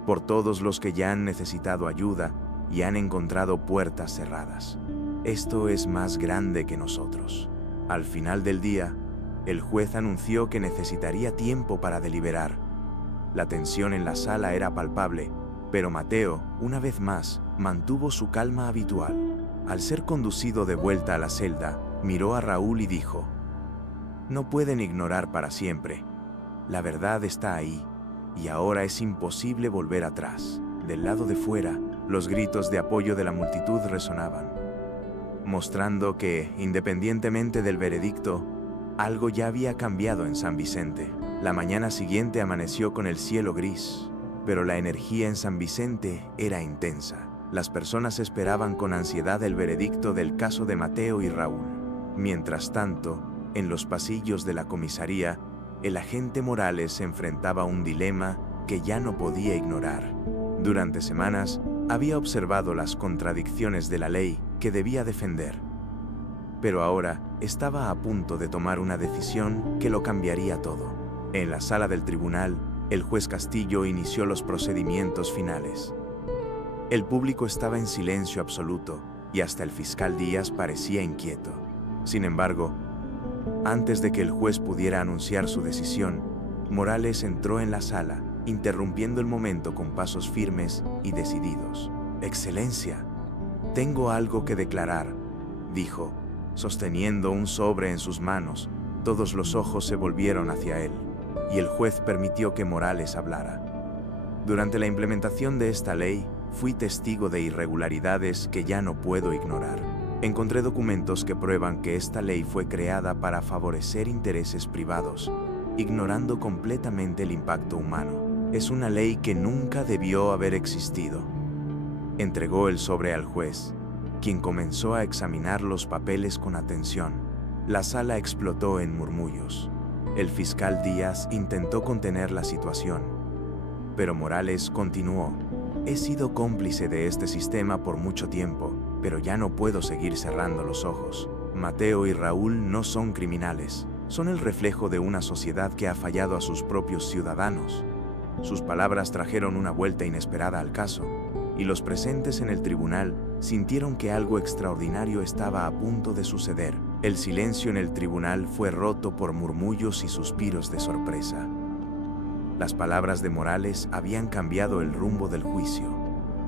por todos los que ya han necesitado ayuda y han encontrado puertas cerradas. Esto es más grande que nosotros. Al final del día, el juez anunció que necesitaría tiempo para deliberar. La tensión en la sala era palpable, pero Mateo, una vez más, mantuvo su calma habitual. Al ser conducido de vuelta a la celda, miró a Raúl y dijo: «No pueden ignorar para siempre. La verdad está ahí, y ahora es imposible volver atrás». Del lado de fuera, los gritos de apoyo de la multitud resonaban, mostrando que, independientemente del veredicto, algo ya había cambiado en San Vicente. La mañana siguiente amaneció con el cielo gris, pero la energía en San Vicente era intensa. Las personas esperaban con ansiedad el veredicto del caso de Mateo y Raúl. Mientras tanto, en los pasillos de la comisaría, el agente Morales enfrentaba un dilema que ya no podía ignorar. Durante semanas, había observado las contradicciones de la ley que debía defender, pero ahora estaba a punto de tomar una decisión que lo cambiaría todo. En la sala del tribunal, el juez Castillo inició los procedimientos finales. El público estaba en silencio absoluto y hasta el fiscal Díaz parecía inquieto. Sin embargo, antes de que el juez pudiera anunciar su decisión, Morales entró en la sala, interrumpiendo el momento con pasos firmes y decididos. «Excelencia, tengo algo que declarar», dijo, sosteniendo un sobre en sus manos. Todos los ojos se volvieron hacia él, y el juez permitió que Morales hablara. «Durante la implementación de esta ley, fui testigo de irregularidades que ya no puedo ignorar. Encontré documentos que prueban que esta ley fue creada para favorecer intereses privados, ignorando completamente el impacto humano. Es una ley que nunca debió haber existido». Entregó el sobre al juez, quien comenzó a examinar los papeles con atención. La sala explotó en murmullos. El fiscal Díaz intentó contener la situación, pero Morales continuó: «He sido cómplice de este sistema por mucho tiempo, pero ya no puedo seguir cerrando los ojos. Mateo y Raúl no son criminales, son el reflejo de una sociedad que ha fallado a sus propios ciudadanos». Sus palabras trajeron una vuelta inesperada al caso, y los presentes en el tribunal sintieron que algo extraordinario estaba a punto de suceder. El silencio en el tribunal fue roto por murmullos y suspiros de sorpresa. Las palabras de Morales habían cambiado el rumbo del juicio.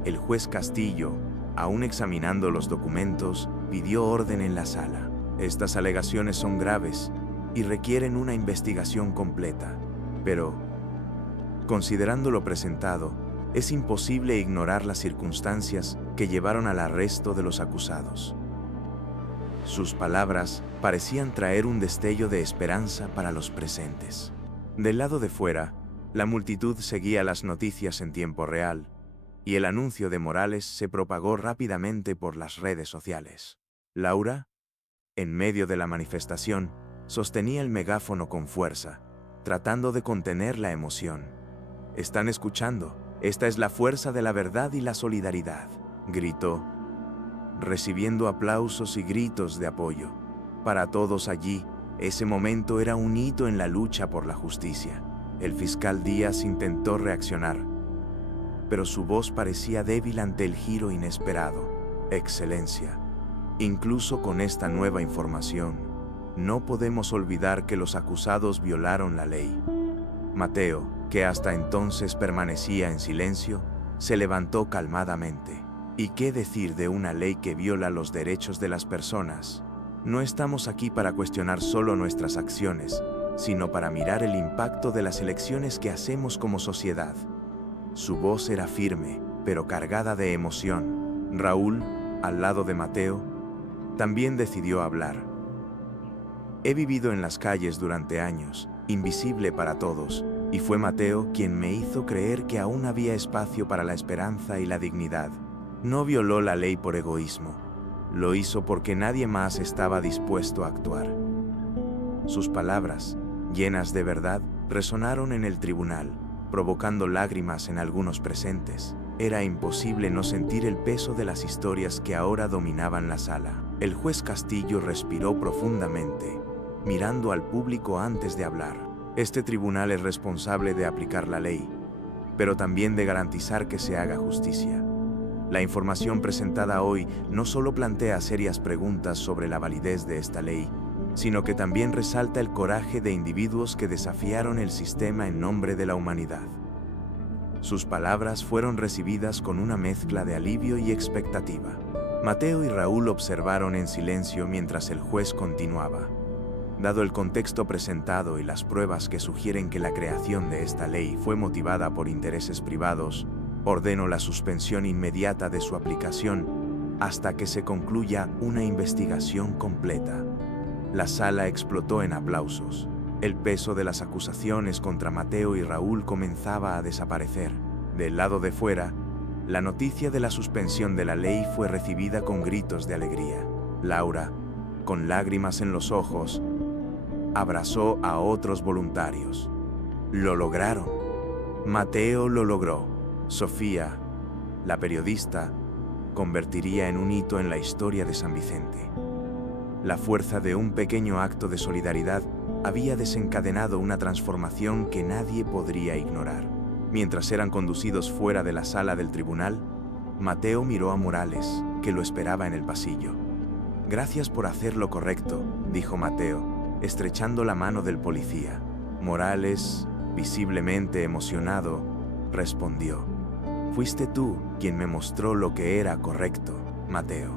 El juez Castillo, aún examinando los documentos, pidió orden en la sala. «Estas alegaciones son graves y requieren una investigación completa, pero, considerando lo presentado, es imposible ignorar las circunstancias que llevaron al arresto de los acusados». Sus palabras parecían traer un destello de esperanza para los presentes. Del lado de fuera, la multitud seguía las noticias en tiempo real, y el anuncio de Morales se propagó rápidamente por las redes sociales. Laura, en medio de la manifestación, sostenía el megáfono con fuerza, tratando de contener la emoción. «Están escuchando. Esta es la fuerza de la verdad y la solidaridad», gritó, recibiendo aplausos y gritos de apoyo. Para todos allí, ese momento era un hito en la lucha por la justicia. El fiscal Díaz intentó reaccionar, pero su voz parecía débil ante el giro inesperado. «Excelencia, incluso con esta nueva información, no podemos olvidar que los acusados violaron la ley». Mateo, que hasta entonces permanecía en silencio, se levantó calmadamente. «¿Y qué decir de una ley que viola los derechos de las personas? No estamos aquí para cuestionar solo nuestras acciones, sino para mirar el impacto de las elecciones que hacemos como sociedad». Su voz era firme, pero cargada de emoción. Raúl, al lado de Mateo, también decidió hablar. «He vivido en las calles durante años, invisible para todos, y fue Mateo quien me hizo creer que aún había espacio para la esperanza y la dignidad. No violó la ley por egoísmo, lo hizo porque nadie más estaba dispuesto a actuar». Sus palabras, llenas de verdad, resonaron en el tribunal, provocando lágrimas en algunos presentes. Era imposible no sentir el peso de las historias que ahora dominaban la sala. El juez Castillo respiró profundamente, mirando al público antes de hablar. Este tribunal es responsable de aplicar la ley, pero también de garantizar que se haga justicia. La información presentada hoy no solo plantea serias preguntas sobre la validez de esta ley, sino que también resalta el coraje de individuos que desafiaron el sistema en nombre de la humanidad. Sus palabras fueron recibidas con una mezcla de alivio y expectativa. Mateo y Raúl observaron en silencio mientras el juez continuaba. Dado el contexto presentado y las pruebas que sugieren que la creación de esta ley fue motivada por intereses privados, ordeno la suspensión inmediata de su aplicación hasta que se concluya una investigación completa. La sala explotó en aplausos. El peso de las acusaciones contra Mateo y Raúl comenzaba a desaparecer. Del lado de fuera, la noticia de la suspensión de la ley fue recibida con gritos de alegría. Laura, con lágrimas en los ojos, abrazó a otros voluntarios. Lo lograron. Mateo lo logró. Sofía, la periodista, convertiría en un hito en la historia de San Vicente. La fuerza de un pequeño acto de solidaridad había desencadenado una transformación que nadie podría ignorar. Mientras eran conducidos fuera de la sala del tribunal, Mateo miró a Morales, que lo esperaba en el pasillo. «Gracias por hacer lo correcto», dijo Mateo, estrechando la mano del policía. Morales, visiblemente emocionado, respondió: «Fuiste tú quien me mostró lo que era correcto, Mateo».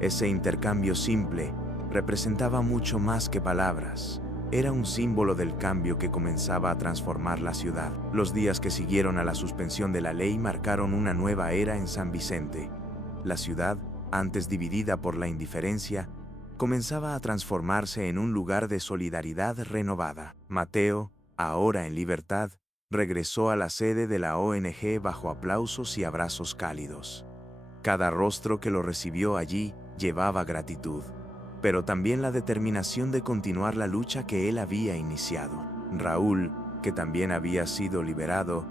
Ese intercambio simple representaba mucho más que palabras. Era un símbolo del cambio que comenzaba a transformar la ciudad. Los días que siguieron a la suspensión de la ley marcaron una nueva era en San Vicente. La ciudad, antes dividida por la indiferencia, comenzaba a transformarse en un lugar de solidaridad renovada. Mateo, ahora en libertad, regresó a la sede de la ONG bajo aplausos y abrazos cálidos. Cada rostro que lo recibió allí llevaba gratitud, pero también la determinación de continuar la lucha que él había iniciado. Raúl, que también había sido liberado,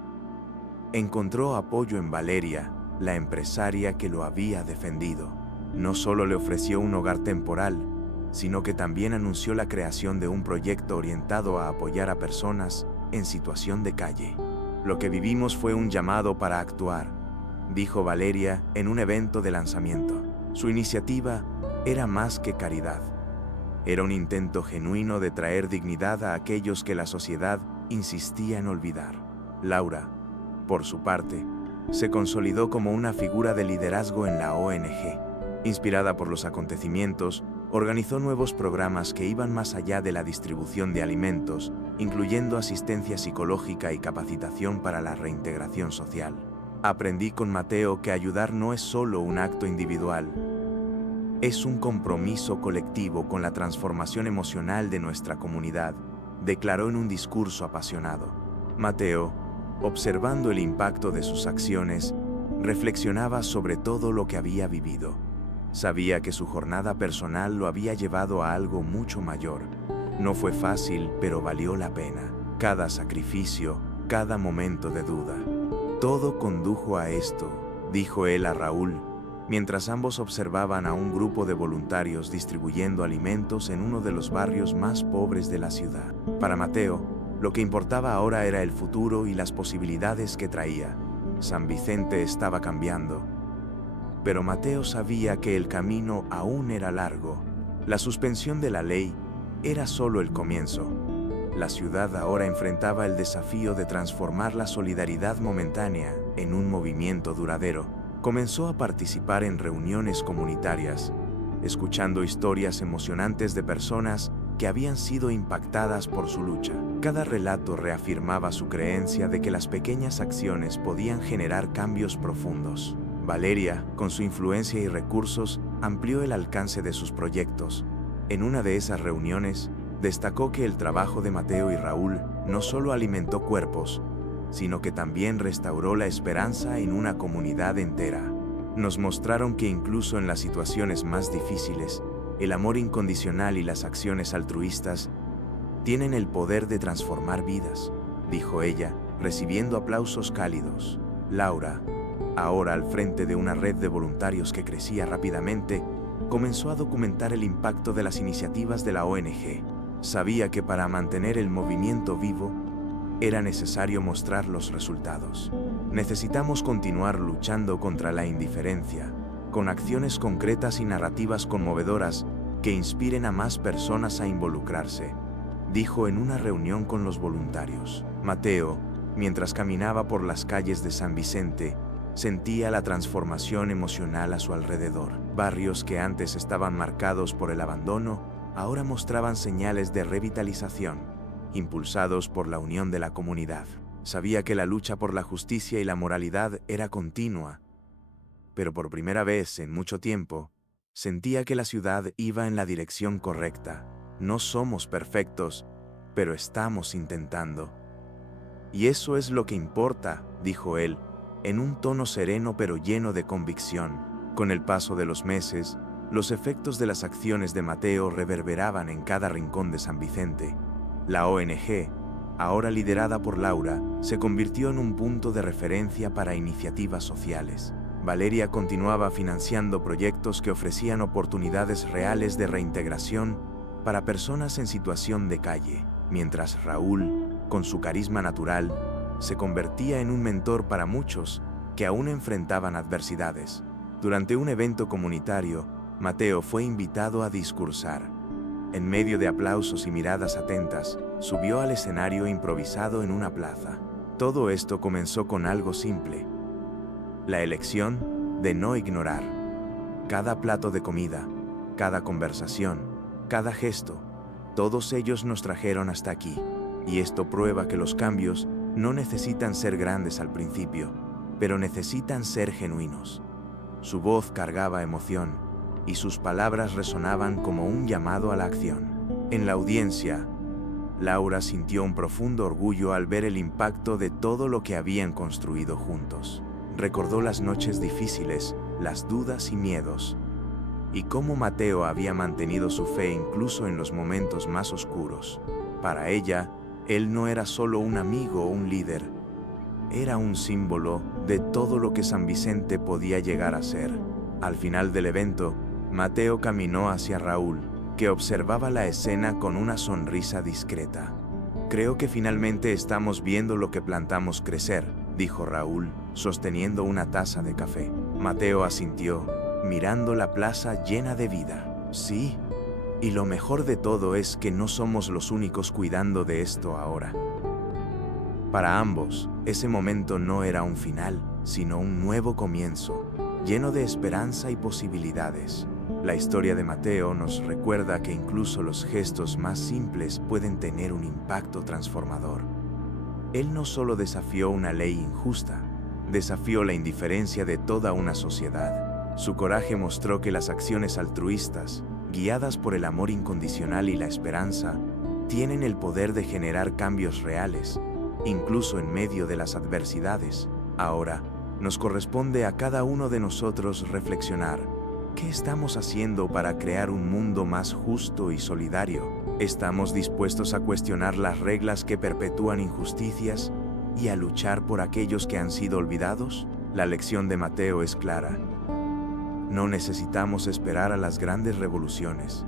encontró apoyo en Valeria, la empresaria que lo había defendido. No solo le ofreció un hogar temporal, sino que también anunció la creación de un proyecto orientado a apoyar a personas en situación de calle. «Lo que vivimos fue un llamado para actuar», dijo Valeria en un evento de lanzamiento. Su iniciativa era más que caridad. Era un intento genuino de traer dignidad a aquellos que la sociedad insistía en olvidar. Laura, por su parte, se consolidó como una figura de liderazgo en la ONG. Inspirada por los acontecimientos, organizó nuevos programas que iban más allá de la distribución de alimentos, incluyendo asistencia psicológica y capacitación para la reintegración social. Aprendí con Mateo que ayudar no es solo un acto individual, es un compromiso colectivo con la transformación emocional de nuestra comunidad, declaró en un discurso apasionado. Mateo, observando el impacto de sus acciones, reflexionaba sobre todo lo que había vivido. Sabía que su jornada personal lo había llevado a algo mucho mayor. No fue fácil, pero valió la pena. Cada sacrificio, cada momento de duda. Todo condujo a esto, dijo él a Raúl, mientras ambos observaban a un grupo de voluntarios distribuyendo alimentos en uno de los barrios más pobres de la ciudad. Para Mateo, lo que importaba ahora era el futuro y las posibilidades que traía. San Vicente estaba cambiando, pero Mateo sabía que el camino aún era largo. La suspensión de la ley era solo el comienzo. La ciudad ahora enfrentaba el desafío de transformar la solidaridad momentánea en un movimiento duradero. Comenzó a participar en reuniones comunitarias, escuchando historias emocionantes de personas que habían sido impactadas por su lucha. Cada relato reafirmaba su creencia de que las pequeñas acciones podían generar cambios profundos. Valeria, con su influencia y recursos, amplió el alcance de sus proyectos. En una de esas reuniones, destacó que el trabajo de Mateo y Raúl no solo alimentó cuerpos, sino que también restauró la esperanza en una comunidad entera. Nos mostraron que incluso en las situaciones más difíciles, el amor incondicional y las acciones altruistas tienen el poder de transformar vidas, dijo ella, recibiendo aplausos cálidos. Laura, ahora al frente de una red de voluntarios que crecía rápidamente, comenzó a documentar el impacto de las iniciativas de la ONG. Sabía que para mantener el movimiento vivo, era necesario mostrar los resultados. Necesitamos continuar luchando contra la indiferencia, con acciones concretas y narrativas conmovedoras que inspiren a más personas a involucrarse, dijo en una reunión con los voluntarios. Mateo, mientras caminaba por las calles de San Vicente, sentía la transformación emocional a su alrededor. Barrios que antes estaban marcados por el abandono, ahora mostraban señales de revitalización, impulsados por la unión de la comunidad. Sabía que la lucha por la justicia y la moralidad era continua, pero por primera vez en mucho tiempo, sentía que la ciudad iba en la dirección correcta. No somos perfectos, pero estamos intentando. Y eso es lo que importa, dijo él, en un tono sereno pero lleno de convicción. Con el paso de los meses, los efectos de las acciones de Mateo reverberaban en cada rincón de San Vicente. La ONG, ahora liderada por Laura, se convirtió en un punto de referencia para iniciativas sociales. Valeria continuaba financiando proyectos que ofrecían oportunidades reales de reintegración para personas en situación de calle, mientras Raúl, con su carisma natural, se convertía en un mentor para muchos que aún enfrentaban adversidades. Durante un evento comunitario, Mateo fue invitado a discursar. En medio de aplausos y miradas atentas, subió al escenario improvisado en una plaza. Todo esto comenzó con algo simple: la elección de no ignorar. Cada plato de comida, cada conversación, cada gesto, todos ellos nos trajeron hasta aquí. Y esto prueba que los cambios no necesitan ser grandes al principio, pero necesitan ser genuinos. Su voz cargaba emoción, y sus palabras resonaban como un llamado a la acción. En la audiencia, Laura sintió un profundo orgullo al ver el impacto de todo lo que habían construido juntos. Recordó las noches difíciles, las dudas y miedos, y cómo Mateo había mantenido su fe incluso en los momentos más oscuros. Para ella, él no era solo un amigo o un líder, era un símbolo de todo lo que San Vicente podía llegar a ser. Al final del evento, Mateo caminó hacia Raúl, que observaba la escena con una sonrisa discreta. «Creo que finalmente estamos viendo lo que plantamos crecer», dijo Raúl, sosteniendo una taza de café. Mateo asintió, mirando la plaza llena de vida. «Sí, y lo mejor de todo es que no somos los únicos cuidando de esto ahora». Para ambos, ese momento no era un final, sino un nuevo comienzo, lleno de esperanza y posibilidades. La historia de Mateo nos recuerda que incluso los gestos más simples pueden tener un impacto transformador. Él no solo desafió una ley injusta, desafió la indiferencia de toda una sociedad. Su coraje mostró que las acciones altruistas, guiadas por el amor incondicional y la esperanza, tienen el poder de generar cambios reales, incluso en medio de las adversidades. Ahora, nos corresponde a cada uno de nosotros reflexionar: ¿qué estamos haciendo para crear un mundo más justo y solidario? ¿Estamos dispuestos a cuestionar las reglas que perpetúan injusticias y a luchar por aquellos que han sido olvidados? La lección de Mateo es clara. No necesitamos esperar a las grandes revoluciones.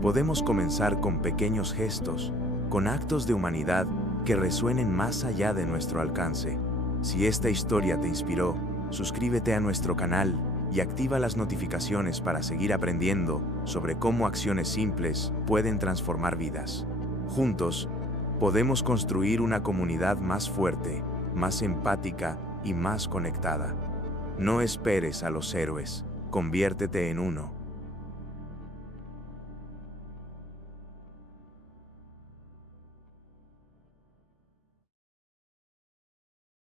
Podemos comenzar con pequeños gestos, con actos de humanidad que resuenen más allá de nuestro alcance. Si esta historia te inspiró, suscríbete a nuestro canal y activa las notificaciones para seguir aprendiendo sobre cómo acciones simples pueden transformar vidas. Juntos, podemos construir una comunidad más fuerte, más empática y más conectada. No esperes a los héroes, conviértete en uno.